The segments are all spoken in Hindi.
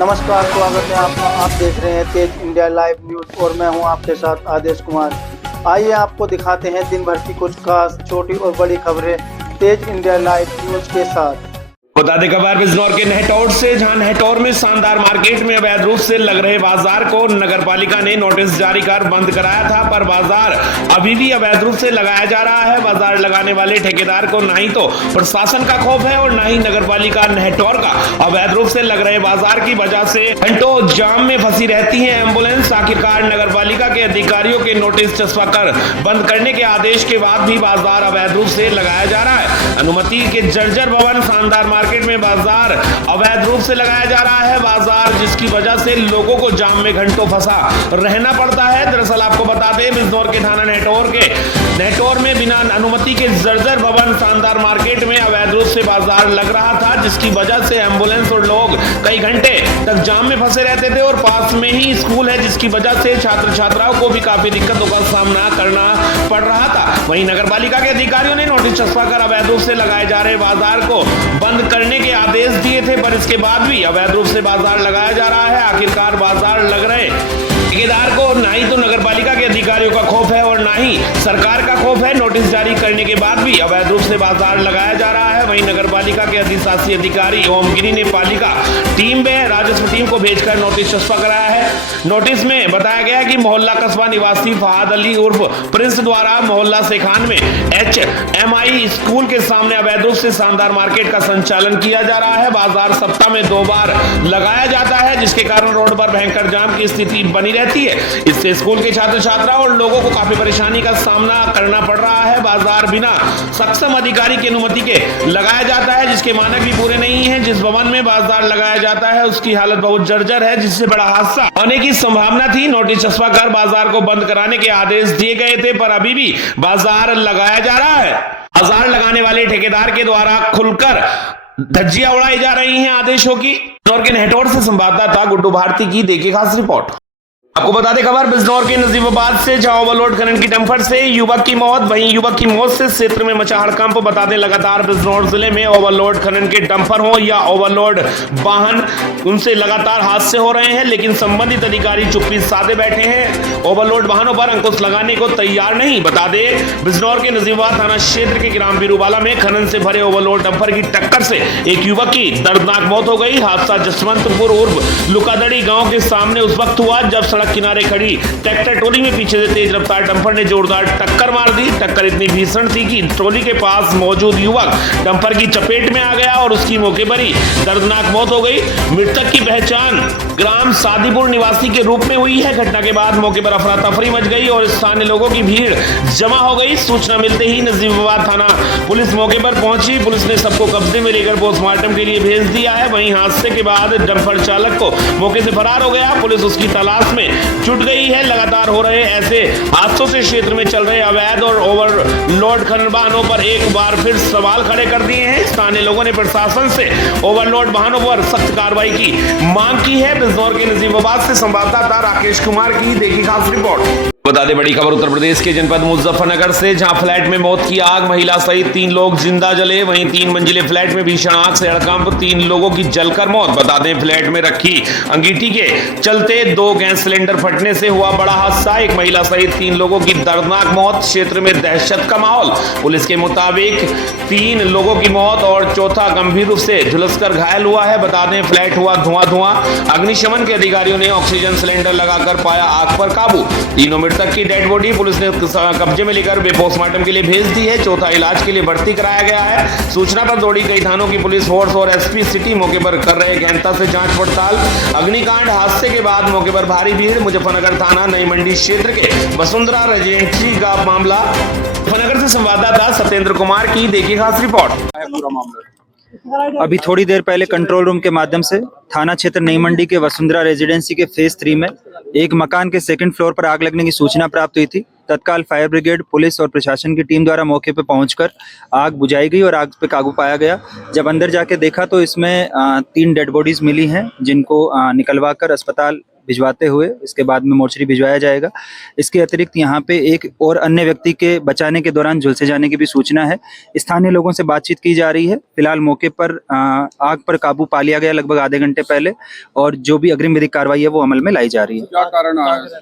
नमस्कार, स्वागत है आपका। आप देख रहे हैं तेज इंडिया लाइव न्यूज और मैं हूं आपके साथ आदेश कुमार। आइए आपको दिखाते हैं दिन भर की कुछ खास छोटी और बड़ी खबरें तेज इंडिया लाइव न्यूज के साथ। बता दें खबर बिजनौर के नहटौर से, जहां नहटौर में शानदार मार्केट में अवैध रूप से लग रहे बाजार को नगर पालिका ने नोटिस जारी कर बंद कराया था, पर बाजार अभी भी अवैध रूप से लगाया जा रहा है। बाजार लगाने वाले ठेकेदार को ना ही तो प्रशासन का खौफ है और ना ही नगर पालिका नहटौर का। अवैध रूप से लग रहे बाजार की वजह से घंटों जाम में फंसी रहती है एम्बुलेंस। आखिरकार नगर पालिका के अधिकारियों के नोटिस चस्पा कर बंद करने के आदेश के बाद भी बाजार अवैध रूप से लगाया जा रहा है। अनुमति के जर्जर भवन शानदार मार्केट में बाजार अवैध रूप से लगाया जा रहा है। बाजार जिसकी वजह से लोगों को जाम में घंटों फंसा रहना पड़ता है। दरअसल आपको बता दें, बिजनौर के थाना नहटौर में बिना अनुमति के जर्जर भवन शानदार मार्केट में अवैध रूप से बाजार लग रहा था, जिसकी वजह से एम्बुलेंस और लोग कई घंटे तक जाम में फंसे रहते थे और पास में ही स्कूल है, जिसकी वजह से छात्र छात्राओं को भी काफी दिक्कतों का सामना करना पड़ रहा था। वहीं नगर पालिका के अधिकारियों ने नोटिस चस्पा कर अवैध रूप से लगाए जा रहे बाजार को बंद करने के आदेश दिए थे, पर इसके बाद भी अवैध रूप से बाजार लगाया जा रहा है। आखिरकार बाजार लग रहे ठेकेदार को ना ही तो नगर पालिका के अधिकारियों का खौफ है और ना ही सरकार का खौफ है। नोटिस जारी करने के बाद भी अवैध रूप से बाजार लगाया जा रहा है। वहीं नगर पालिका के अधिशासी अधिकारी ओमगिरी ने पालिका टीम में राजस्व टीम को भेजकर नोटिस चस्पा कराया है। नोटिस में बताया गया कि मोहल्ला कस्बा निवासी फहाद अली उर्फ प्रिंस द्वारा मोहल्ला सेखान में HMI स्कूल के सामने अवैध रूप से शानदार मार्केट का संचालन किया जा रहा है। बाजार सप्ताह में 2 बार लगाया जाता है, जिसके कारण रोड पर भयंकर जाम की स्थिति बनी रहती है। इससे स्कूल के छात्र छात्रा और लोगों को काफी परेशानी का सामना करना पड़ रहा है। बाजार बिना सक्षम अधिकारी की अनुमति के लगाया जाता है, जिसके मानक भी पूरे नहीं है। जिस भवन में बाजार लगाया जाता है उसकी हालत बहुत जर्जर है, जिससे बड़ा हादसा होने की संभावना थी। नोटिस चस्पा कर बाजार को बंद कराने के आदेश दिए गए थे, पर अभी भी बाजार लगाया जा रहा है। बाजार लगाने वाले ठेकेदार के द्वारा खुलकर धज्जियां उड़ाई जा रही हैं आदेशों की। बिजनौर के नहटौर से संवाददाता गुड्डू भारती की देखिए खास रिपोर्ट। आपको बता दें खबर बिजनौर के नजीबाबाद से, जहां ओवरलोड खनन की डंपर से युवक की मौत। वहीं युवक की मौत से क्षेत्र में मचा हड़कंप। बता दें लगातार बिजनौर जिले में ओवरलोड खनन के डंपर हो या ओवरलोड वाहन, उनसे लगातार हादसे हो रहे हैं, लेकिन संबंधित अधिकारी चुप्पी साधे बैठे हैं। ओवरलोड वाहनों पर अंकुश लगाने को तैयार नहीं। बता दें बिजनौर के नजीबाबाद थाना क्षेत्र के ग्राम बीरूवाला में खनन से भरे ओवरलोड डंपर की टक्कर से एक युवक की दर्दनाक मौत हो गई। हादसा जसवंतपुर उर्फ लुकादड़ी गांव के सामने उस वक्त हुआ जब सड़क किनारे खड़ी ट्रैक्टर ट्रॉली में पीछे से तेज रफ्तार डंपर ने जोरदार टक्कर मार दी। टक्कर इतनी भीषण थी कि ट्रॉली के पास मौजूद युवक डंपर की चपेट में आ गया और उसकी मौके पर ही दर्दनाक मौत हो गई। मृतक की पहचान ग्राम सादीपुर निवासी के रूप में हुई है। घटना के बाद मौके पर अफरा तफरी मच गई और स्थानीय लोगों की भीड़ जमा हो गई। सूचना मिलते ही नजीबाबाद थाना पुलिस मौके पर पहुंची। पुलिस ने सबको कब्जे में लेकर पोस्टमार्टम के लिए भेज दिया है। वहीं हादसे के बाद डंपर चालक को मौके से फरार हो गया। पुलिस उसकी तलाश में जुट गई है। लगातार हो रहे ऐसे हादसों से क्षेत्र में चल रहे अवैध और ओवरलोड खनन वाहनों पर एक बार फिर सवाल खड़े कर दिए हैं। स्थानीय लोगों ने प्रशासन से ओवरलोड वाहनों पर सख्त कार्रवाई की मांग की है। बिजनौर के नजीबाबाद से संवाददाता राकेश कुमार की देखी खास रिपोर्ट। बता दें बड़ी खबर उत्तर प्रदेश के जनपद मुजफ्फरनगर से, जहां फ्लैट में मौत की आग, महिला सहित 3 लोग जिंदा जले। वहीं 3 मंजिले फ्लैट में भीषण आग से हड़कंप, 3 लोगों की जलकर मौत। बता दें फ्लैट में रखी अंगीठी के चलते 2 गैस सिलेंडर फटने से हुआ बड़ा हादसा। एक महिला सहित 3 लोगों की दर्दनाक मौत। क्षेत्र में दहशत का माहौल। पुलिस के मुताबिक 3 लोगों की मौत और चौथा गंभीर रूप से झुलसकर घायल हुआ है। बता दें फ्लैट हुआ धुआं। अग्निशमन के अधिकारियों ने ऑक्सीजन सिलेंडर लगाकर पाया आग पर काबू। तीनों मृतक की डेड बॉडी पुलिस ने कब्जे में लेकर पोस्टमार्टम के लिए भेज दी है। चौथा इलाज के लिए भर्ती कराया गया है। सूचना पर दौड़ी कई थानों की पुलिस फोर्स और SP सिटी मौके पर कर रहे गहनता से जांच पड़ताल। अग्निकांड हादसे के बाद मौके पर भारी भीड़। मुजफ्फरनगर थाना नई मंडी क्षेत्र के वसुंधरा रेजिडेंसी का मामला। मुजफ्फरनगर से संवाददाता सत्येंद्र कुमार की देखिए खास रिपोर्ट। अभी थोड़ी देर पहले कंट्रोल रूम के माध्यम से थाना क्षेत्र नई मंडी के वसुंधरा रेजिडेंसी के फेज 3 में एक मकान के 2nd फ्लोर पर आग लगने की सूचना प्राप्त हुई थी। तत्काल फायर ब्रिगेड, पुलिस और प्रशासन की टीम द्वारा मौके पर पहुंचकर आग बुझाई गई और आग पे काबू पाया गया। जब अंदर जाके देखा तो इसमें 3 डेड बॉडीज मिली हैं, जिनको निकलवा कर अस्पताल भिजवाते हुए इसके बाद में मोर्चरी भिजवाया जाएगा। इसके अतिरिक्त यहाँ पे एक और अन्य व्यक्ति के बचाने के दौरान झुलसे जाने की भी सूचना है। स्थानीय लोगों से बातचीत की जा रही है। फिलहाल मौके पर आग पर काबू पा लिया गया लगभग आधे घंटे पहले, और जो भी अग्रिम विधिक कार्रवाई है वो अमल में लाई जा रही है। क्या कारण आया?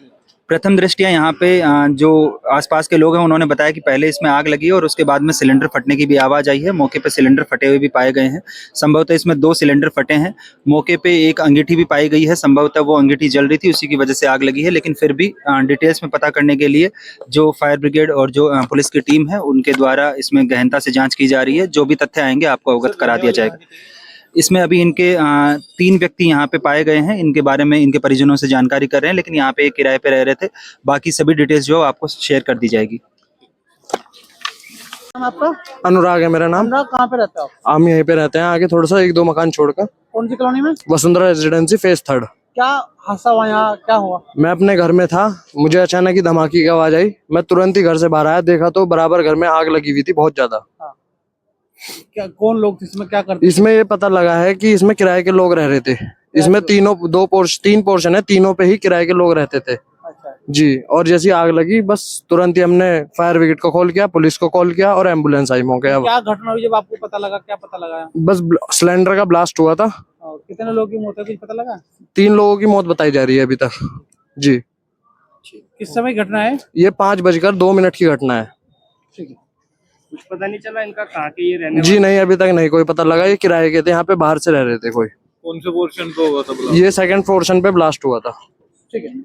प्रथम दृष्टया यहाँ पे जो आसपास के लोग हैं उन्होंने बताया कि पहले इसमें आग लगी और उसके बाद में सिलेंडर फटने की भी आवाज़ आई है। मौके पे सिलेंडर फटे हुए भी पाए गए हैं। संभवतः इसमें 2 सिलेंडर फटे हैं। मौके पे एक अंगीठी भी पाई गई है, संभवतः वो अंगीठी जल रही थी, उसी की वजह से आग लगी है। लेकिन फिर भी डिटेल्स में पता करने के लिए जो फायर ब्रिगेड और जो पुलिस की टीम है उनके द्वारा इसमें गहनता से जाँच की जा रही है। जो भी तथ्य आएंगे आपको अवगत करा दिया जाएगा। इसमें अभी इनके 3 व्यक्ति यहाँ पे पाए गए हैं। इनके बारे में इनके परिजनों से जानकारी कर रहे हैं, लेकिन यहाँ पे एक किराए पे रह रहे थे। बाकी सभी डिटेल्स जो आपको शेयर कर दी जाएगी। आपका अनुराग है मेरा नाम। अनुराग, कहाँ पे रहते हो आप? हम यहीं पे रहते हैं, आगे थोड़ा सा 1-2 मकान छोड़कर। कौन सी कॉलोनी में? Vasundhara residency phase 3। क्या हादसा हुआ यहाँ, क्या हुआ? मैं अपने घर में था, मुझे अचानक ही धमाके की आवाज आई। मैं तुरंत ही घर से बाहर आया, देखा तो बराबर घर में आग लगी हुई थी, बहुत ज्यादा। क्या कौन लोग थे इसमें, क्या करते? इसमें ये पता लगा है कि इसमें किराए के लोग रह रहे थे। इसमें 3 पोर्शन है, तीनों पे ही किराए के लोग रहते थे। अच्छा। जी, और जैसी आग लगी बस तुरंत ही हमने फायर ब्रिगेड को कॉल किया, पुलिस को कॉल किया और एम्बुलेंस आई मौके पर। क्या घटना हुई जब आपको पता लगा, क्या पता लगा? बस सिलेंडर का ब्लास्ट हुआ था। और कितने लोगों की मौत है, कुछ पता लगा? 3 लोगों की मौत बताई जा रही है अभी तक। जी। किस समय की घटना है? ये 5:02 की घटना है। ठीक है। कुछ पता नहीं चला इनका कहाँ के ये रहने जी नहीं, अभी तक नहीं कोई पता लगा। ये किराए के थे, यहाँ पे बाहर से रह रहे थे कोई। कौन से पोर्शन पे हुआ था? ये 2nd पोर्शन पे ब्लास्ट हुआ था। ठीक है।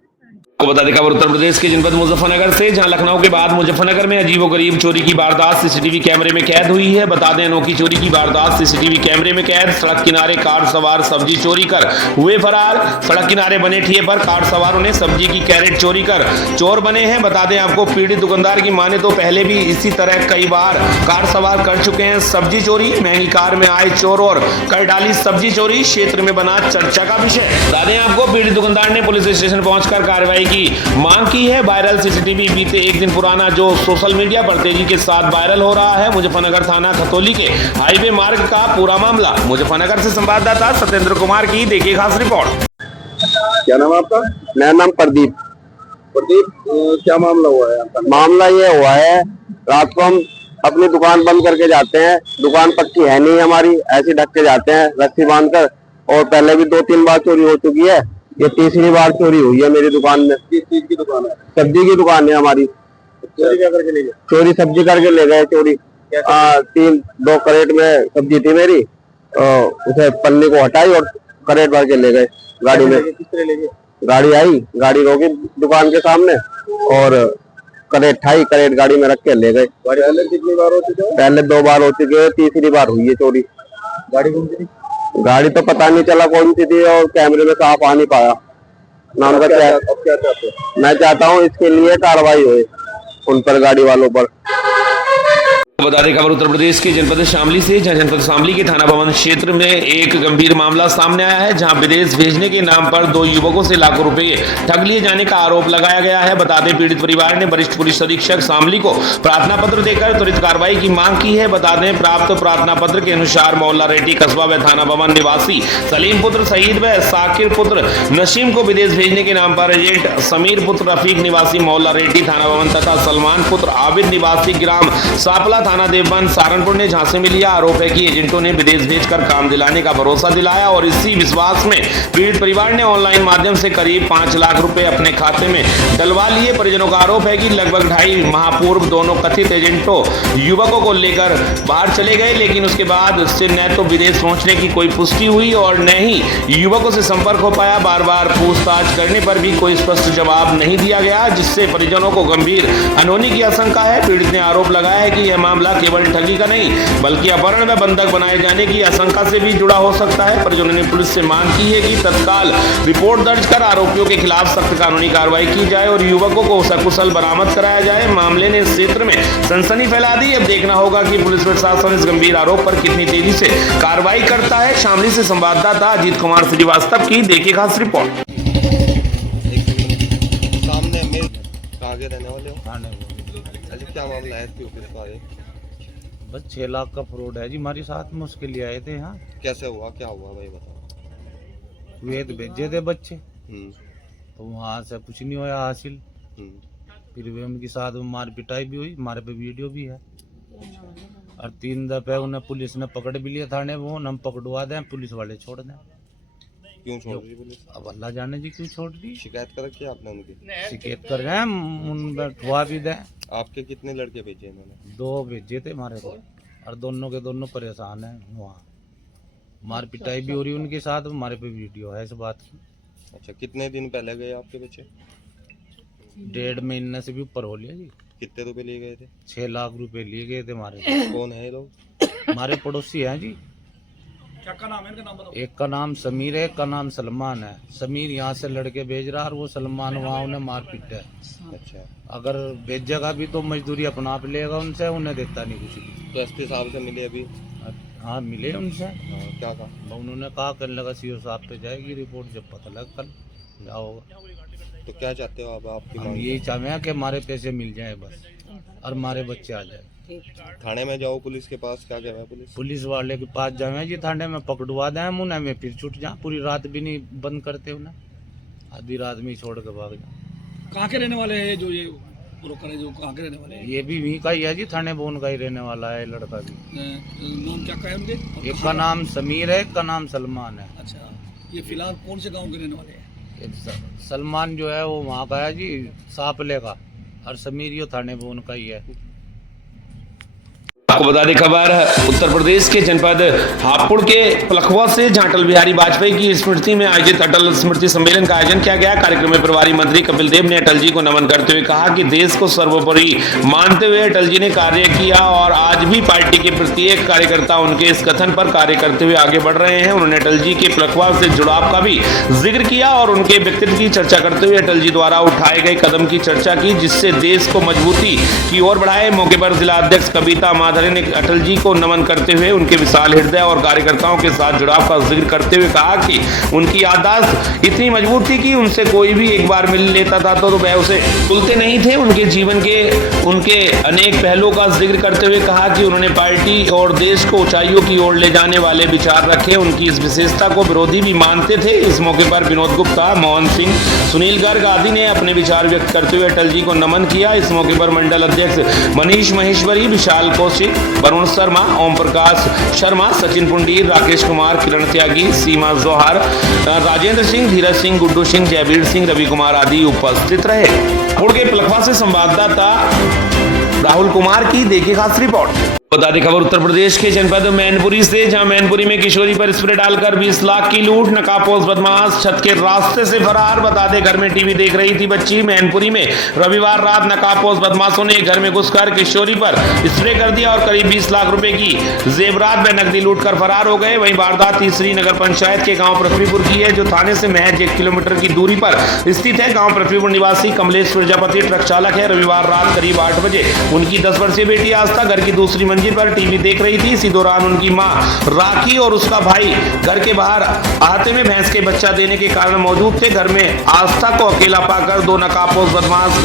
आपको बता दें खबर उत्तर प्रदेश के जनपद मुजफ्फरनगर से, जहां लखनऊ के बाद मुजफ्फरनगर में अजीबोगरीब चोरी की वारदात सीसीटीवी कैमरे में कैद हुई है। बता दें अनोखी चोरी की वारदात सीसीटीवी कैमरे में कैद। सड़क किनारे कार सवार सब्जी चोरी कर हुए फरार। सड़क किनारे बने ठिए पर कार सवारों ने सब्जी की कैरेट चोरी कर चोर बने हैं। बता दें आपको पीड़ित दुकानदार की माने तो पहले भी इसी तरह कई बार कार सवार कर चुके हैं सब्जी चोरी। महंगी कार में आए चोर और कर डाली सब्जी चोरी, क्षेत्र में बना चर्चा का विषय। बता दें आपको पीड़ित दुकानदार ने पुलिस स्टेशन पहुंचकर कार्रवाई की मांग की है। वायरल सीसीटीवी बीते 1 दिन पुराना जो सोशल मीडिया पर तेजी के साथ वायरल हो रहा है। मुजफ्फरनगर थाना खतौली के हाईवे मार्ग का पूरा मामला। मुजफ्फरनगर से संवाददाता सत्येंद्र कुमार की देखिए खास रिपोर्ट। क्या नाम है आपका? मेरा नाम प्रदीप। प्रदीप, क्या मामला हुआ है आपका? मामला ये हुआ है, रात को हम अपनी दुकान बंद करके जाते हैं। दुकान पक्की है नहीं हमारी, ऐसे ढक के जाते हैं रस्सी बांधकर। और पहले भी 2-3 बार चोरी हो चुकी है, ये 3री बार चोरी हुई है मेरी दुकान में। किस चीज की दुकान है? सब्जी की दुकान है हमारी। चोरी क्या करके ले गए? चोरी सब्जी करके ले गए। चोरी 2 करेट में सब्जी थी मेरी, उसे पन्नी को हटाई और करेट भर के ले गए गाड़ी में। किस तरह ले गए? गाड़ी आई, गाड़ी रोकी दुकान के सामने और करेट ठाई, करेट गाड़ी में रख के ले गए। पहले कितनी बार हो चुके हैं? पहले 2 बार हो चुके हैं, 3री बार हुई है चोरी। गाड़ी कौन सी थी? गाड़ी तो पता नहीं चला कौन सी थी और कैमरे में साफ आ नहीं पाया नाम का। क्या अब क्या चाहते हैं? मैं चाहता हूँ इसके लिए कार्रवाई होए उन पर, गाड़ी वालों पर। बता दें खबर उत्तर प्रदेश के जनपद शामली से, जहां जनपद शामली के थाना भवन क्षेत्र में एक गंभीर मामला सामने आया है, जहां विदेश भेजने के नाम पर 2 युवकों से लाखों रुपए ठग लिए जाने का आरोप लगाया गया है। बता दें पीड़ित परिवार ने वरिष्ठ पुलिस अधीक्षक शामली को प्रार्थना पत्र देकर त्वरित कार्रवाई की मांग की है। बता दें प्राप्त प्रार्थना पत्र के अनुसार मोहल्ला रेटी कस्बा व थाना भवन निवासी सलीम पुत्र सईद व साकिर पुत्र नसीम को विदेश भेजने के नाम पर एजेंट समीर पुत्र रफीक निवासी मोहल्ला रेटी थाना भवन तथा सलमान पुत्र आबिद निवासी ग्राम सापला थाना देवबंद सहारनपुर ने झांसे में लिया। आरोप है कि एजेंटों ने विदेश भेजकर काम दिलाने का भरोसा दिलाया और इसी विश्वास में पीड़ित परिवार ने ऑनलाइन माध्यम से करीब 5 लाख रुपए अपने खाते में डलवा लिए। परिजनों का आरोप है कि लगभग 2.5 माह पूर्व दोनों कथित एजेंटों युवकों को लेकर बाहर चले गए, लेकिन उसके बाद से न तो विदेश पहुंचने की कोई पुष्टि हुई और न ही युवकों से संपर्क हो पाया। बार बार पूछताछ करने पर भी कोई स्पष्ट जवाब नहीं दिया गया, जिससे परिजनों को गंभीर अनहोनी की आशंका है। पीड़ित ने आरोप लगाया है कि यह मामला केवल ठगी का नहीं बल्कि अपहरण व बंधक बनाए जाने की आशंका से भी जुड़ा हो सकता है। परिजनों ने पुलिस से मांग की है कि तत्काल रिपोर्ट दर्ज कर आरोपियों के खिलाफ सख्त कानूनी कार्रवाई की जाए और युवकों को सकुशल बरामद कराया जाए। मामले ने क्षेत्र में सनसनी फैला दी। अब देखना होगा कि पुलिस प्रशासन इस गंभीर आरोप पर कितनी तेजी से कार्रवाई करता है। शामली से संवाददाता अजीत कुमार श्रीवास्तव की देखिए खास रिपोर्ट। आगे रहने वाले हो? क्या मामला है इसके ऑफिस का? बस 6 लाख का फ्रॉड है जी हमारे साथ में, उसके लिए आए थे यहाँ। कैसे हुआ, क्या हुआ भाई बताओ। वेद भेजे थे बच्चे, तो वहाँ से कुछ नहीं होया हासिल। फिर भी उनके साथ मार पिटाई भी हुई, हमारे पे वीडियो भी है। और 3 दफे उन्हें पुलिस ने पकड़ भी लिया थाने वो, हम पकड़वा दें पुलिस वाले छोड़ दें। क्यों छोड़ रही पुलिस? अब अल्लाह जाने जी क्यों छोड़ दी। शिकायत कर रखी है आपने उनकी? शिकायत कर रहे हैं, उन बैठवा भी दें। आपके कितने लड़के भेजे इन्होंने? 2 भेजे थे हमारे को, और दोनों के दोनों परेशान हैं। वहाँ मार पिटाई भी हो रही उनके साथ, हमारे पे वीडियो है इस बात की। अच्छा, कितने दिन पहले गए आपके बच्चे? 1.5 महीने से भी ऊपर हो लिया जी। कितने रुपए लिए गए थे? 6 लाख रुपए लिए गए थे हमारे। कौन है ये लोग? हमारे पड़ोसी हैं जी। क्या का नाम है, इनका नाम बताओ। एक का नाम समीर है, एक का नाम सलमान है। समीर यहाँ से लड़के भेज रहा है और वो सलमान वहाँ उन्हें मार पीट है। अच्छा, अगर भेजेगा भी तो मजदूरी अपना आप लेगा उनसे, उन्हें देता नहीं कुछ भी। तो एसपी साहब से मिले अभी? हाँ मिले उनसे। हाँ, क्या कहा? उन्होंने कहा कल लगा सीओ साहब पे जाएगी रिपोर्ट, जब पता लगा कल जाओगा। तो क्या चाहते हो आप? आपकी हम मांग? यही चाहते हैं कि हमारे पैसे मिल जाए बस, और हमारे बच्चे आ जाए। थाने में जाओ पुलिस के पास, क्या कह रहा है पुलिस? पुलिस वाले के पास जाए जी, थाने में पकड़वा दें हम उन्हें, में फिर छूट जाए। पूरी रात भी नहीं बंद करते उन्हें, आधी रात में ही छोड़ के भाग जाए। कहाँ के रहने वाले हैं जो ये ब्रोकर है, जो कहाँ के रहने वाले हैं? ये भी वहीं का ही है जी, थाने बोन का ही रहने वाला है लड़का भी। नाम क्या है उनके? और एक कहाँ- का नाम समीर है, एक का नाम सलमान है। अच्छा, ये फिलहाल कौन से गांव के रहने वाले हैं? सलमान जो है वो वहाँ का है जी, सापले का, और समीर यो थाने बोन का ही है। आपको बता दें खबर उत्तर प्रदेश के जनपद हापुड़ के पलखवा से जहां अटल बिहारी वाजपेयी की स्मृति में आयोजित अटल स्मृति सम्मेलन का आयोजन किया गया। कार्यक्रम में प्रभारी मंत्री कपिल देव ने अटल जी को नमन करते हुए कहा कि देश को सर्वोपरि मानते हुए अटल जी ने कार्य किया और आज भी पार्टी के प्रत्येक कार्यकर्ता उनके इस कथन पर कार्य करते हुए आगे बढ़ रहे हैं। उन्होंने अटल जी के पलखवा से जुड़ाव का भी जिक्र किया और उनके व्यक्तित्व की चर्चा करते हुए अटल जी द्वारा उठाए गए कदम की चर्चा की, जिससे देश को मजबूती की ओर बढ़ाए। मौके पर जिला अध्यक्ष कविता माधरे ने अटल जी को नमन करते हुए उनके विशाल हृदय और कार्यकर्ताओं के साथ जुड़ाव का जिक्र करते हुए कहा कि उनकी याददाश्त इतनी मजबूत थी कि उनसे कोई भी एक बार मिल लेता था तो वह उसे भूलते नहीं थे। उनके जीवन के उनके अनेक पहलुओं का जिक्र करते हुए कहा कि उन्होंने पार्टी और देश को ऊंचाइयों की ओर ले जाने वाले विचार रखे। उनकी इस विशेषता को विरोधी भी मानते थे। इस मौके पर विनोद गुप्ता, मोहन सिंह, सुनील गर्ग आदि ने अपने विचार व्यक्त करते हुए अटल जी को नमन किया। इस मौके पर मंडल अध्यक्ष मनीष महेश्वरी, विशाल कौशिक, वरुण शर्मा, ओम प्रकाश शर्मा, सचिन पुंडीर, राकेश कुमार, किरण त्यागी, सीमा जोहार, राजेंद्र सिंह, धीरज सिंह, गुड्डू सिंह, जयवीर सिंह, रवि कुमार आदि उपस्थित रहे। हापुड़ के पलखवा से संवाददाता राहुल कुमार की देखिए खास रिपोर्ट। बता दें खबर उत्तर प्रदेश के जनपद मैनपुरी से, जहां मैनपुरी में किशोरी पर स्प्रे डालकर 20 लाख की लूट, नकाबपोश बदमाश छत के रास्ते से फरार। बता दें घर में टीवी देख रही थी बच्ची। मैनपुरी में रविवार रात नकाबपोश बदमाशों ने घर में घुसकर किशोरी पर स्प्रे कर दिया और करीब 20 लाख रुपए की जेवरात व नकदी लूट कर फरार हो गए। वहीं वारदात तीसरी नगर पंचायत के गाँव पृथ्वीपुर की है, जो थाने से महज 1 किलोमीटर की दूरी पर स्थित है। गाँव पृथ्वीपुर निवासी कमलेश प्रजापति ट्रक चालक है। रविवार रात करीब 8 बजे उनकी 10 वर्षीय बेटी आस्था घर की दूसरी मंजिल पर टीवी देख रही थी। इसी दौरान उनकी मां राखी और उसका भाई घर के बाहर आहते में भैंस के बच्चा देने के कारण मौजूद थे। घर में आस्था को अकेला पाकर 2 नकाबपोश बदमाश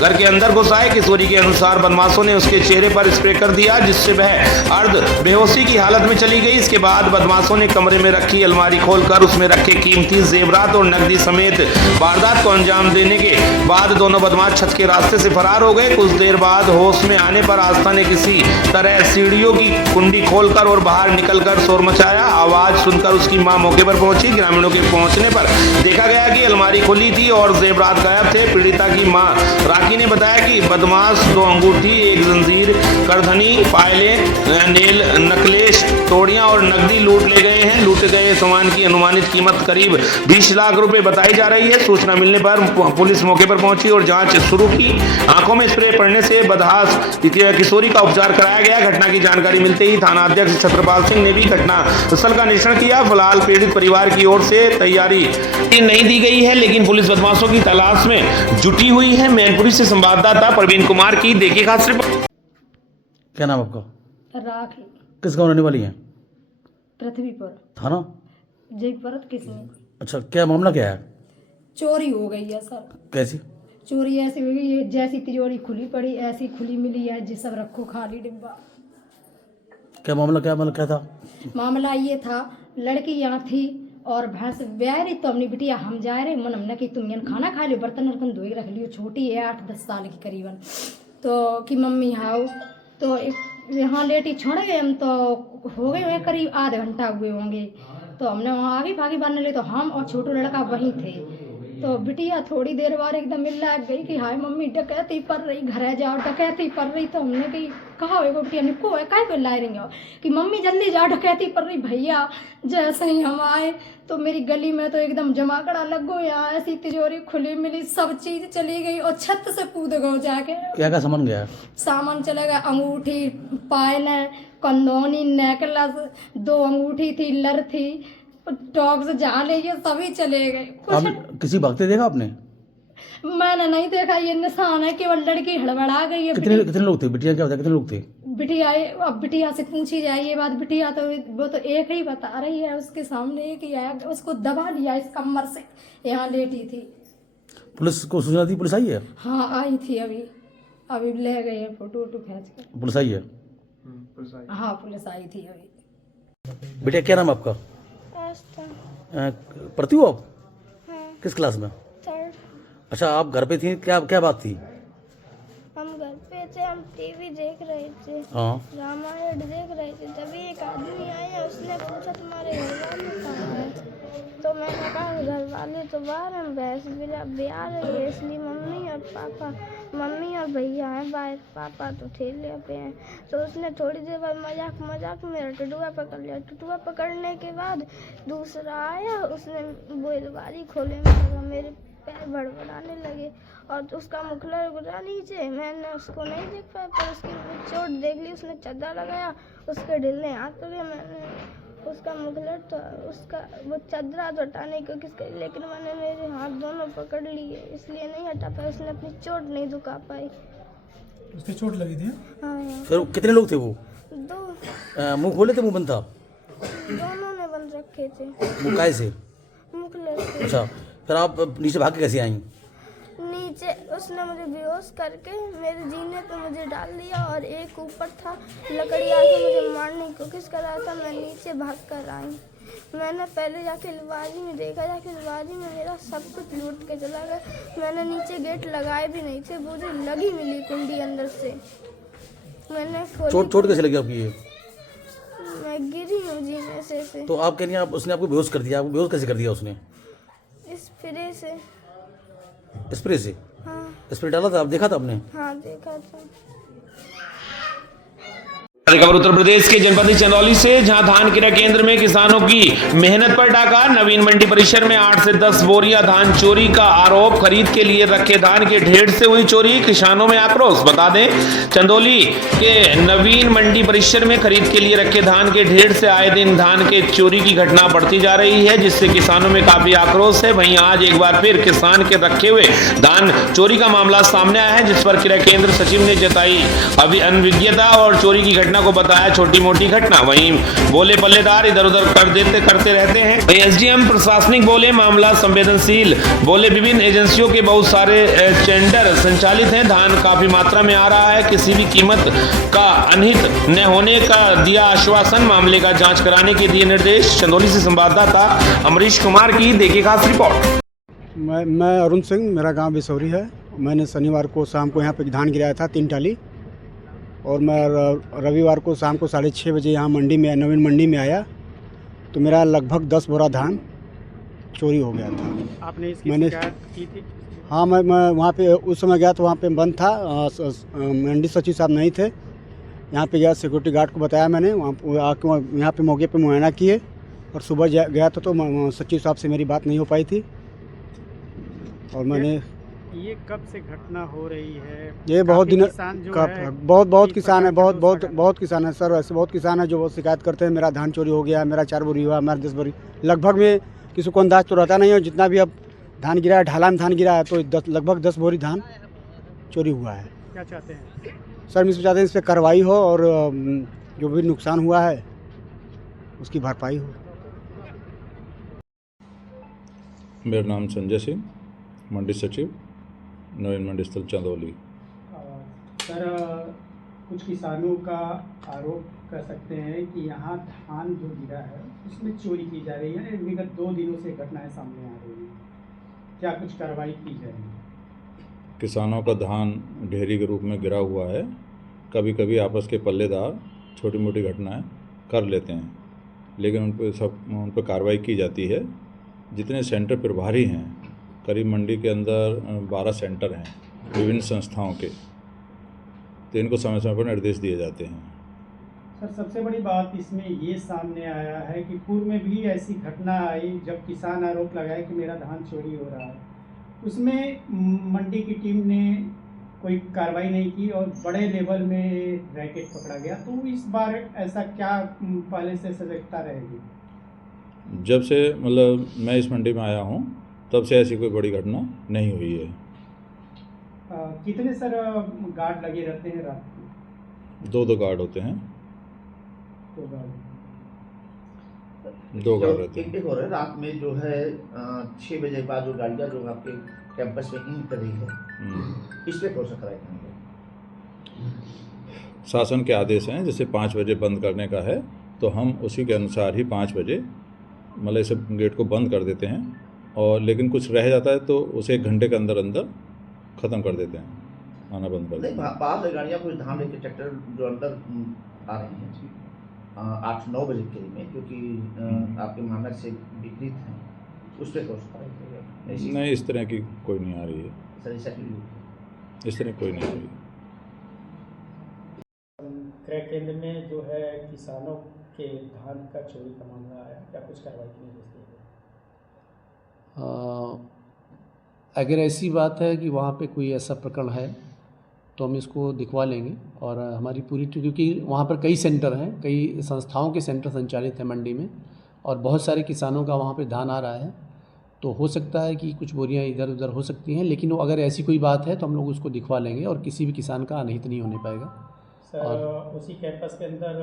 घर के अंदर घुस आए। किशोरी के अनुसार बदमाशों ने उसके चेहरे पर स्प्रे कर दिया, जिससे वह अर्ध बेहोशी की हालत में चली गई। इसके बाद बदमाशों ने कमरे में रखी अलमारी खोलकर उसमें रखे कीमती जेवरात और नकदी समेत वारदात को अंजाम देने के बाद दोनों बदमाश छत के रास्ते से फरार हो गए। कुछ देर बाद होश में आने पर आस्था ने किसी तरह सीढ़ियों की कुंडी खोलकर और बाहर निकलकर शोर मचाया। आवाज सुनकर उसकी मां मौके पर पहुंची। ग्रामीणों के पहुंचने पर देखा गया कि अलमारी खुली थी और जेवरात गायब थे। पीड़िता की मां राखी ने बताया कि बदमाश 2 अंगूठी, 1 जंजीर, करधनी, पायलें, नेल नकलेश, तोड़ियां और नकदी लूट ले गए हैं। लूटे गए सामान की अनुमानित कीमत करीब 20 लाख रुपए बताई जा रही है। सूचना मिलने पर पुलिस मौके पर पहुंची और जांच शुरू की। आंखों में स्प्रे पड़ने से बदहास किशोरी का उपचार कराया गया। घटना की जानकारी मिलते ही थाना अध्यक्ष छत्रपाल सिंह ने भी घटना स्थल का निरीक्षण किया। फिलहाल पीड़ित परिवार की ओर से तैयारी नहीं दी गई है, लेकिन पुलिस बदमाशों की तलाश में जुटी हुई है। मैनपुरी से संवाददाता प्रवीण कुमार की देखिए खास रिपोर्ट। क्या नाम आपका? राखी। किस गाँव रहने वाली है? पृथ्वीपुर थाना जयपुर किसने? अच्छा, क्या मामला क्या है? चोरी हो गई है सर। कैसी चोरी ऐसी हो गई है, जैसी तिजोरी खुली पड़ी ऐसी खुली मिली है, जिस सब रखो खाली डिब्बा। क्या मामला क्या था? मामला ये था, लड़की यहाँ थी और भैंस ब्याह रही तो हमने बिटिया हम जा रहे मन हमने कि तुम यहाँ खाना खा लियो, बर्तन वर्तन धोई रख लियो, छोटी है 8-10 साल की करीबन। तो कि मम्मी आओ, तो यहाँ लेटी छोड़ गए हम, तो हो गए करीब आधे घंटा हुए होंगे। तो हमने वहाँ आगे भागी बांधने ले, तो हम और छोटू लड़का वहीं थे। तो बिटिया थोड़ी देर बाद एकदम मिल लाग गई कि हाय मम्मी डकैती पड़ रही, घर जाओ डकैती पड़ रही। तो हमने कही कहा हो बिटिया ने को है काय को ला रही हो कि मम्मी जल्दी जाओ डकैती पड़ रही। भैया जैसे ही हम आए तो मेरी गली में तो एकदम जमाकड़ा लग गो, यहाँ ऐसी तिजोरी खुली मिली, सब चीज चली गई और छत से कूद गए जाके। क्या क्या सामान गया? सामान चला गया, अंगूठी, पायल, कंदोनी, नेकलेस, 2 अंगूठी थी, लर थी, टॉक्स, जाले, ये सभी चले गए। आप किसी भागते देखा आपने? मैंने नहीं देखा, ये निशान है, केवल लड़की हड़बड़ा गई है। कितने लोग थे? बिटिया क्या होता है, कितने लोग थे? बिटिया अब बिटिया से पूछी जाए ये बात, बिटिया तो वो तो एक ही बता रही है, उसके सामने एक ही आया, उसको दबा लिया इस कमर से, यहाँ लेटी थी। पुलिस को सूचना दी? पुलिस आई है? हाँ आई थी, अभी ले गए हैं फोटो वोटो खींच कर। पुलिस आई है? हाँ पुलिस आई थी अभी। बेटा क्या नाम आपका? पढ़ती हो आप? हाँ। किस क्लास में? 3rd। अच्छा, आप घर पे थी, क्या क्या बात थी? हम घर पे थे, हम टीवी देख रहे थे, हाँ। रामायण देख रहे थे। तभी एक आदमी आया, उसने पूछा तुम्हारे घर वाले कहाँ हैं? तो मैंने कहा घर वाले तो बाहर हैं, भैंस ब्याह रही है, इसलिए मम्मी और भैया हैं बाहर, पापा तो ठेले पे हैं। तो उसने थोड़ी देर बाद मजाक में टुटुआ पकड़ लिया। टुटुआ पकड़ने के बाद दूसरा आया, उसने बोलबारी खोले में लगा, मेरे पैर भड़बड़ाने लगे और उसका मुखला गुजरा नीचे। मैंने उसको नहीं देख पाया, पर उसकी चोट देख ली, उसने चद्दा लगाया, उसके ढिलने हाथ पकड़े। मैंने उसका मुखला तो उसका वो चद्रा तो हटाने की कोशिश करी, लेकिन मैंने मेरे हाथ दोनों पकड़ लिए, इसलिए नहीं हटा पाया। उसने अपनी चोट नहीं दुखा पाई। उसकी चोट लगी थी? हाँ। फिर कितने लोग थे वो? 2। मुंह खोले थे, मुंह बंद था? दोनों ने बंद रखे थे। मुंह काय से? मुखले से। अच्छा, फिर आप नीचे भाग के कैसे आई? नीचे उसने मुझे बेहोश करके मेरे जीने पे मुझे डाल दिया और एक ऊपर था, लकड़ी आके मुझे मारने की कोशिश कर रहा था। मैं नीचे भाग कर आई। मैंने पहले जाके अलमारी में देखा, जाके अलमारी में मेरा सब कुछ लूट के चला गया। मैंने नीचे गेट लगाए भी नहीं थे, मुझे लगी मिली कुंडी अंदर से। मैंने चोट कैसे लगी आपकी? ये मैं गिरी हूँ जीने से। तो आप कह रही हैं उसने आपको बेहोश कर दिया? आपको बेहोश कैसे कर दिया उसने? स्प्रे से। स्प्रे से? हाँ। स्प्रे डाला था? आप देखा था आपने? हाँ देखा था। खबर उत्तर प्रदेश के जनपद चंदौली से, जहां धान क्रय केंद्र में किसानों की मेहनत पर डाका। नवीन मंडी परिसर में 8 से 10 बोरियां धान चोरी का आरोप। खरीद के लिए रखे धान के ढेर से हुई चोरी, किसानों में आक्रोश। बता दें, चंदौली के नवीन मंडी परिसर में खरीद के लिए रखे धान के ढेर से आए दिन धान के चोरी की घटना बढ़ती जा रही है, जिससे किसानों में काफी आक्रोश है। वहीं आज एक बार फिर किसान के रखे हुए धान चोरी का मामला सामने आया है, जिस पर क्रय केंद्र सचिव ने जताई अनभिज्ञता और चोरी की घटना को बताया छोटी मोटी घटना। वहीं बोले पल्लेदार इधर उधर करते रहते हैं। वहीं एसडीएम प्रशासनिक बोले मामला संवेदनशील। बोले विभिन्न एजेंसियों के बहुत सारे टेंडर संचालित हैं, धान काफी मात्रा में आ रहा है, किसी भी कीमत का अनहित न होने का दिया आश्वासन। मामले का जांच कराने के दिए निर्देश। चंदौली से संवाददाता अमरीश कुमार की देखिए खास रिपोर्ट। मैं अरुण सिंह, मेरा गांव बिसौरी है। मैंने शनिवार को शाम को यहाँ पे धान गिराया था 3 टाली, और मैं रविवार को शाम को 6:30 बजे यहाँ मंडी में, नवीन मंडी में आया, तो मेरा लगभग 10 बोरा धान चोरी हो गया था। आपने इसकी शिकायत की थी? हाँ, मैं वहाँ पे उस समय गया तो वहाँ पे बंद था, मंडी सचिव साहब नहीं थे। यहाँ पे गया, सिक्योरिटी गार्ड को बताया मैंने, वहाँ आके यहाँ पे मौके पे मुआयना किए, और सुबह गया था तो सचिव साहब से मेरी बात नहीं हो पाई थी। और मैंने ये कब से घटना हो रही है? ये बहुत दिन बहुत किसान है, बहुत किसान है सर। ऐसे बहुत किसान है जो बहुत शिकायत करते हैं, मेरा धान चोरी हो गया, मेरा 4 बोरी हुआ, मेरा 10 बोरी। लगभग में किसी को अंदाज तो रहता नहीं है, जितना भी अब धान गिरा है, ढाला में धान गिरा है, तो लगभग 10 बोरी धान चोरी हुआ है। क्या चाहते हैं सर? हम इसमें चाहते हैं इस पर कार्रवाई हो और जो भी नुकसान हुआ है उसकी भरपाई हो। मेरा नाम संजय सिंह, मंडी सचिव, नवीन मंडी स्थल चंदौली। सर, कुछ किसानों का आरोप कर सकते हैं कि यहाँ धान जो गिरा है उसमें चोरी की जा रही है। विगत 2 दिनों से घटनाएं सामने आ रही हैं, क्या कुछ कार्रवाई की जाएगी? किसानों का धान ढेरी के रूप में गिरा हुआ है। कभी कभी आपस के पल्लेदार छोटी मोटी घटनाएं कर लेते हैं, लेकिन उन पर कार्रवाई की जाती है। जितने सेंटर प्रभारी हैं, करीब मंडी के अंदर 12 सेंटर हैं विभिन्न संस्थाओं के, तो इनको समय समय पर निर्देश दिए जाते हैं। सर, सबसे बड़ी बात इसमें ये सामने आया है कि पूर्व में भी ऐसी घटना आई जब किसान आरोप लगाए कि मेरा धान चोरी हो रहा है, उसमें मंडी की टीम ने कोई कार्रवाई नहीं की और बड़े लेवल में रैकेट पकड़ा गया। तो इस बार ऐसा क्या पहले से सजगता रहेगी? जब से मतलब मैं इस मंडी में आया हूँ तब से ऐसी कोई बड़ी घटना नहीं हुई है। कितने सर गार्ड लगे रहते हैं रात को? 2 गार्ड होते हैं। 2 गार्ड। 2 गार्ड रहते हैं। एक हो रहा है रात में जो है 6 बजे के बाद जो गाड़ियाँ जो आपके कैंपस में इन कर रही है, इस पर कौन सा कराए? शासन के आदेश हैं, जैसे 5 बजे बंद करने का है तो हम उसी के अनुसार ही 5 बजे मतलब इसे गेट को बंद कर देते हैं, और लेकिन कुछ रह जाता है तो उसे 1 घंटे के अंदर अंदर ख़त्म कर देते हैं, आना बंद कर देते हैं। बाहर से गाड़ियाँ कुछ धान लेके ट्रैक्टर जो अंदर आ रही हैं 8-9 बजे के में, जो कि आपके मानक से विपरीत हैं, उस पर कौन सा? नहीं, इस तरह की कोई नहीं आ रही है सर। इस तरह कोई नहीं आ रही है। क्रय केंद्र में जो है किसानों के धान का चोरी का मामला आया, क्या कुछ कार्रवाई की है? अगर ऐसी बात है कि वहाँ पे कोई ऐसा प्रकरण है तो हम इसको दिखवा लेंगे, और हमारी पूरी, क्योंकि वहाँ पर कई सेंटर हैं, कई संस्थाओं के सेंटर संचालित हैं मंडी में, और बहुत सारे किसानों का वहाँ पे धान आ रहा है, तो हो सकता है कि कुछ बोरियां इधर उधर हो सकती हैं, लेकिन अगर ऐसी कोई बात है तो हम लोग उसको दिखवा लेंगे और किसी भी किसान का अनहित नहीं होने पाएगा। सर, और उसी कैंपस के अंदर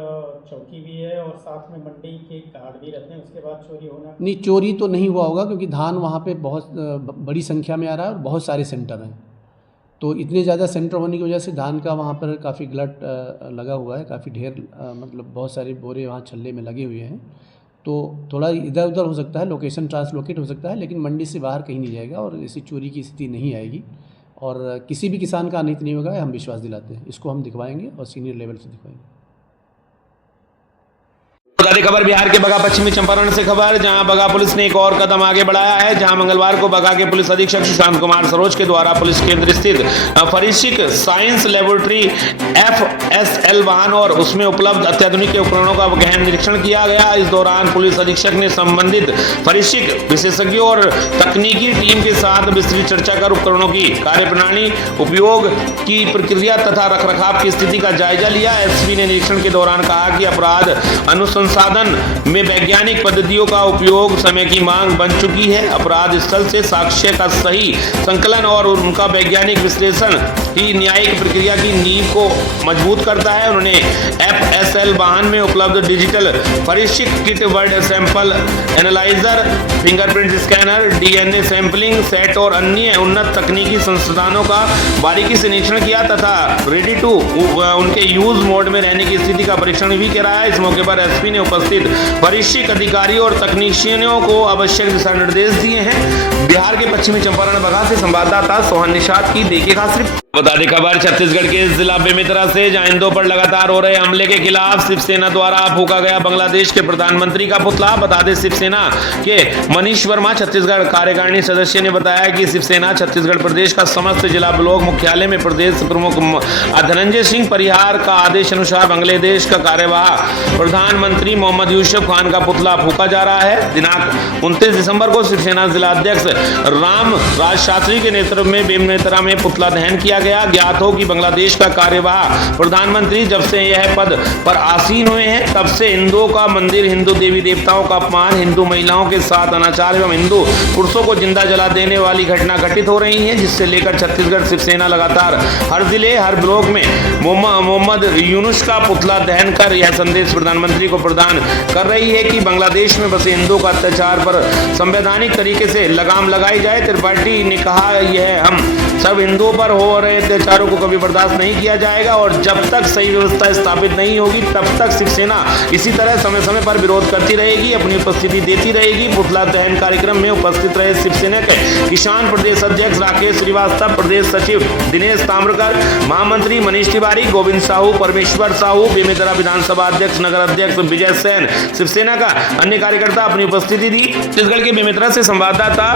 चौकी भी है और साथ में मंडी के गार्ड भी रहते हैं, उसके बाद चोरी होना? नहीं, चोरी तो नहीं हुआ होगा, क्योंकि धान वहाँ पे बहुत बड़ी संख्या में आ रहा है और बहुत सारे सेंटर हैं, तो इतने ज़्यादा सेंटर होने की वजह से धान का वहाँ पर काफ़ी गलट लगा हुआ है, काफ़ी ढेर, मतलब बहुत सारे बोरे वहाँ छल्ले में लगे हुए हैं, तो थोड़ा इधर उधर हो सकता है, लोकेशन ट्रांसलोकेट हो सकता है, लेकिन मंडी से बाहर कहीं नहीं जाएगा और ऐसी चोरी की स्थिति नहीं आएगी और किसी भी किसान का अनित नहीं होगा, हम विश्वास दिलाते हैं। इसको हम दिखवाएंगे और सीनियर लेवल से दिखवाएंगे। बता खबर बिहार के बगा पश्चिमी चंपारण से खबर, जहां बगा पुलिस ने एक और कदम आगे बढ़ाया है, जहां मंगलवार को बगा के पुलिस अधीक्षक सुशांत कुमार सरोज के द्वारा पुलिस केंद्र स्थित फरीशिक साइंस लेबोरेटरी FSL वाहन और उसमें उपलब्ध अत्याधुनिक उपकरणों का गहन निरीक्षण किया गया। इस दौरान पुलिस अधीक्षक ने संबंधित फरीशिक विशेषज्ञों और तकनीकी टीम के साथ विस्तृत चर्चा कर उपकरणों की कार्यप्रणाली, उपयोग की प्रक्रिया तथा रखरखाव की स्थिति का जायजा लिया। एसपी ने निरीक्षण के दौरान कहा कि अपराध अनुसंधान में वैज्ञानिक पद्धतियों का उपयोग समय की मांग बन चुकी है। अपराध स्थल से साक्ष्य का सही संकलन और उनका वैज्ञानिक विश्लेषण ही न्यायिक प्रक्रिया की नींव को मजबूत करता है। उन्होंने FSL वाहन में उपलब्ध digital forensic kit, word sample analyser, fingerprint scanner, DNA sampling set और अन्य उन्नत तकनीकी संसाधनों का बारीकी से निरीक्षण किया तथा रेडी टू उनके यूज मोड में रहने की स्थिति का परीक्षण भी कराया। इस मौके पर एसपी ने उपस्थित फरीशिक अधिकारियों और तकनीशियनों को आवश्यक दिशा निर्देश दिए हैं। बिहार के पश्चिमी चंपारण बगा से संवाददाता सोहन निषाद की देखिए खास रिपोर्ट। बता दें खबर छत्तीसगढ़ के जिला बेमेतरा से, जहां इंदौर पर लगातार हो रहे हमले के खिलाफ शिवसेना द्वारा फूंका गया बांग्लादेश के प्रधानमंत्री का पुतला। बता दें शिवसेना के मनीष वर्मा छत्तीसगढ़ कार्यकारिणी सदस्य ने बताया कि शिवसेना छत्तीसगढ़ प्रदेश का समस्त जिला ब्लॉक मुख्यालय में प्रदेश प्रमुख धनंजय सिंह परिहार का आदेश अनुसार बांग्लादेश का कार्यवाहक प्रधानमंत्री मोहम्मद यूसुफ खान का पुतला फूंका जा रहा है। दिनांक 29 दिसंबर को शिवसेना जिला अध्यक्ष राम राज शास्त्री के नेतृत्व में बेमेतरा में पुतला दहन किया गया। ज्ञात हो कि बांग्लादेश का कार्यवाहक प्रधानमंत्री जब से यह पद पर आसीन हुए हैं तब से हिंदुओं का मंदिर, हिंदू देवी देवताओं का अपमान, हिंदू महिलाओं के साथ अनाचार एवं हिंदू पुरुषों को जिंदा जला देने वाली घटना घटित हो रही है, जिससे लेकर छत्तीसगढ़ शिवसेना लगातार हर जिले हर ब्लॉक में मोहम्मद यूनुस का पुतला दहन कर यह संदेश प्रधानमंत्री को प्रदान कर रही है कि बांग्लादेश में बसे हिंदुओं का अत्याचार पर संवैधानिक तरीके से लगाम लगाई जाए। त्रिपाठी ने कहा, यह हम सब हिंदुओं पर हो रहे नए अत्याचारों को कभी बर्दाश्त नहीं किया जाएगा और जब तक सही व्यवस्था स्थापित नहीं होगी तब तक शिवसेना इसी तरह समय समय पर विरोध करती रहेगी, अपनी उपस्थिति देती रहेगी। पुतला दहन कार्यक्रम में उपस्थित रहे शिवसेना के किसान प्रदेश अध्यक्ष राकेश श्रीवास्तव, प्रदेश सचिव दिनेश ताम्रकर, महामंत्री मनीष तिवारी, गोविंद साहू, परमेश्वर साहू, बेमेतरा विधानसभा अध्यक्ष, नगर अध्यक्ष विजय सेन, शिवसेना का अन्य कार्यकर्ता अपनी उपस्थिति दी। छत्तीसगढ़ के बेमेतरा से संवाददाता